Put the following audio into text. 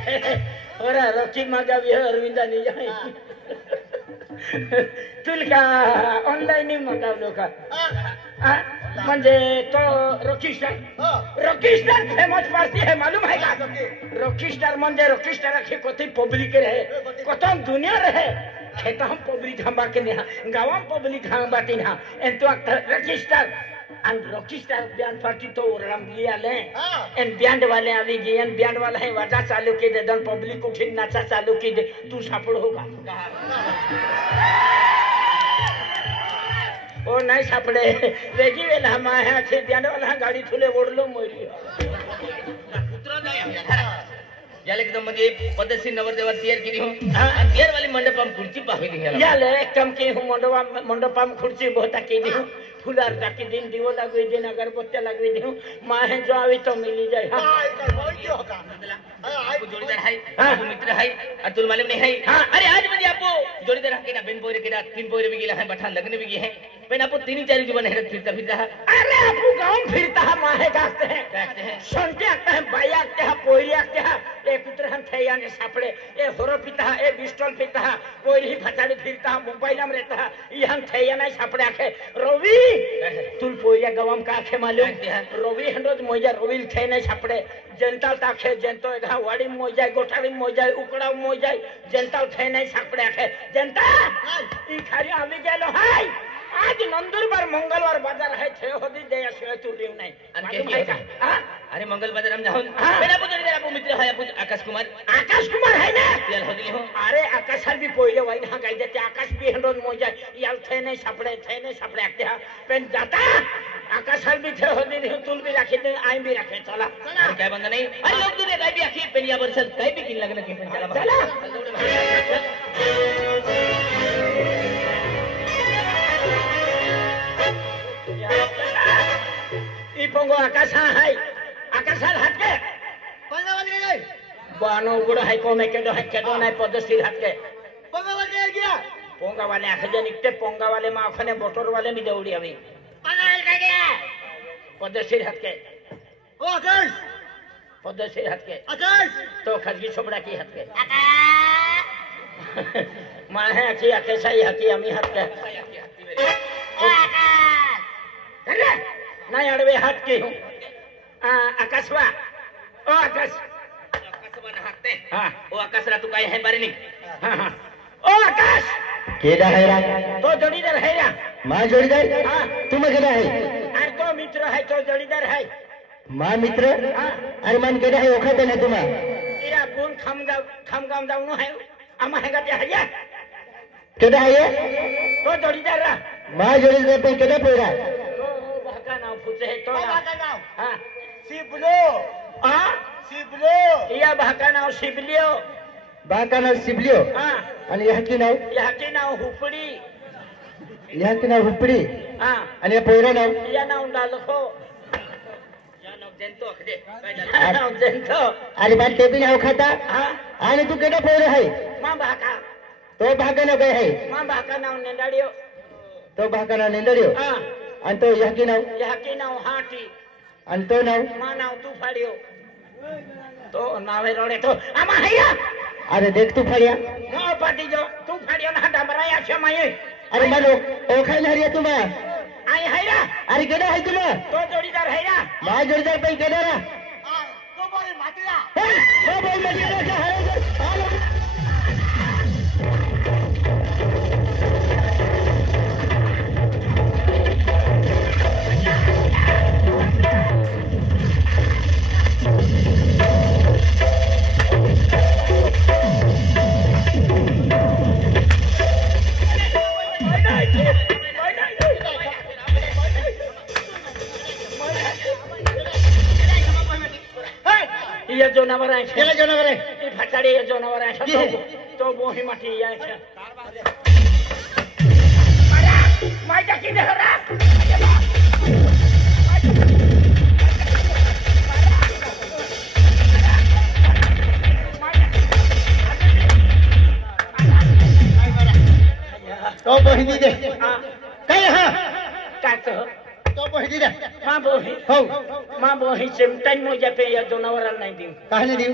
ओरा Rocky मागावी अरविंदा नहीं जाए तुलका ऑनलाइन मागवलो का म्हणजे तो रॉकीस्टार फेमस पार्टी है मालूम है का रॉकीस्टार म्हणजे रॉकीस्टार आखे कोती पब्लिक रहे कोतम दुनिया रहे खेतम पब्लिक हम बाके ने गावम पब्लिक हम बाती ना एंतो रॉकीस्टार and रॉकीस्टार बैंड पार्टी तो रम लिया ले एंड बैंड वाले अभी गए एंड बैंड वाला है वाजा चालू की दे दन पब्लिक को खिन नाचा चालू की दे तू सापड़ होगा ओ नहीं सापड़े वेगी वेला हम आया थे बैंड वाला गाड़ी थुले ओढलो मोरी उतरा जाय याले एकदम म्हणजे पद्धतशीर नवरदेवा तयार केली हो तयार वाली मंडपम खुर्ची पाहिली याले कम के हूं मंडपम खुर्ची बहुत केली हूं फुलार टाकी दिन दिवो लागवी दिन अगरबत्त्या लागवी दिन माहे जो आवी तो मिली जाए हां आपको जोड़ीदार है आपको मित्र है अतुल मालूम नहीं है हां अरे आज बजे आपको जोड़ीदार के ना बेन पोरे के ना तीन पोरे भी गेला है बठान लगने भी गए हैं पेन आपको तीन चार जीवन है फिरता फिरता है अरे आपको गांव फिरता है माहे गाते हैं सुनते आते हैं बाई आते हैं पोरी आते हैं ए पुत्र हम थे यानी सापड़े ए होरो पिता है ए बिस्टल पिता है पोरी फटाड़ी फिरता है मोबाइल में रहता है ये हम थे या नहीं सापड़े आखे रवि तुल पोरिया गवम का आखे मालूम रवि हंडोद मोजा रविल थे नहीं सापड़े जनता ताखे जनतो एगा वाड़ी मोजा गोठारी मोजा उकड़ा मोजा जनता थे नहीं सापड़े आखे जनता ई खाली आमी गेलो हाय आज नंदुरबार मंगलवार बाजार है थे होदी दे से तू रेव नहीं मालूम है का अरे मंगल बाजार हम जाऊं मेरा जोड़ीदार आपको मित्र है आपको आकाश कुमार है ना यार होदी हो अरे आकाश भी पहिले वाइन हा गाय देते आकाश भी हंडोद मोजा याल थे नहीं सापड़े आते हा पेन जाता आकाश भी थे होदी तुल भी रखे दे आई भी रखे चला अरे काय बंद नहीं अरे लोग दूर काय भी आखी पेन या वर्षात काय भी किन लगन की चला ई पोंगो आकाश है आकाश हाथ के पंगा वाले गए बानो गुड़ है को में केडो नहीं पदस्थिर हाथ के पंगा वाले गया पोंगा वाले आखे जे निकते पोंगा वाले में आखने मोटर वाले भी दौड़ी अभी पंगा वाले गया पदस्थिर हाथ के ओ आकाश पदस्थिर हाथ के आकाश तो खजगी छोबड़ा की हाथ के आकाश मां है कि आकाश ही हकी अमी हाथ के आकाश नहीं अड़वे हाथ की हूँ आकाशवा ओ आकाश आकाशवा ना हाकते हाँ ओ आकाश रा तू काय है बारे नहीं हाँ ओ आकाश केडा है रा तो जोड़ीदार है रा मां जोड़ीदार हाँ तुम केडा है अरे तो मित्र है तो जोड़ीदार है मां मित्र हाँ अरे मन केडा है ओखते ना तुमा इरा गुण खमगाम जाऊनो है अमा है गते है या केडा है ये तो जोड़ीदार रा मां जोड़ीदार पे केडा पेरा नाव पूछे है तो नाव हां शिबलो या भाका नाव शिबलियो बाका नाव शिबलियो हां आणि यह की नाव हुपडी हां आणि या पोयरा नाव या नाव डालखो या नाव जंतो अखदे काय नाव जंतो अरे बात ते भी नाव खाता हां आणि तू केडा पोयरा है मां भाका तो भाका नाव काय है मां भाका नाव नेंडाडियो तो भाका नाव नेंदडियो हां आणि तो यह की नाव हाटी आणि तो नाव मां नाव तू फाडियो तो नावे रोडे तो आमा हैया अरे देख तू फड़िया नो पाटी जो तू फाडियो ना डमराया छे माये अरे मन ओखाई हरिया तुमा आई हैरा अरे केडा है तुमा तो जोड़ीदार हैरा मां जोड़ीदार पे केडा रा तो बोले मातिया ओ बोल मटिया का है ये जोनावर है ये जोनावर है ये फटाड़ी ये जोनावर है तो मोही मटी है माय जाकी दे रा तो बहिनी दे काय हा का तो बहिनी दे मां बोही हो मां बोही चिमटन मोजा पे या जोनावर नहीं दी काहे दी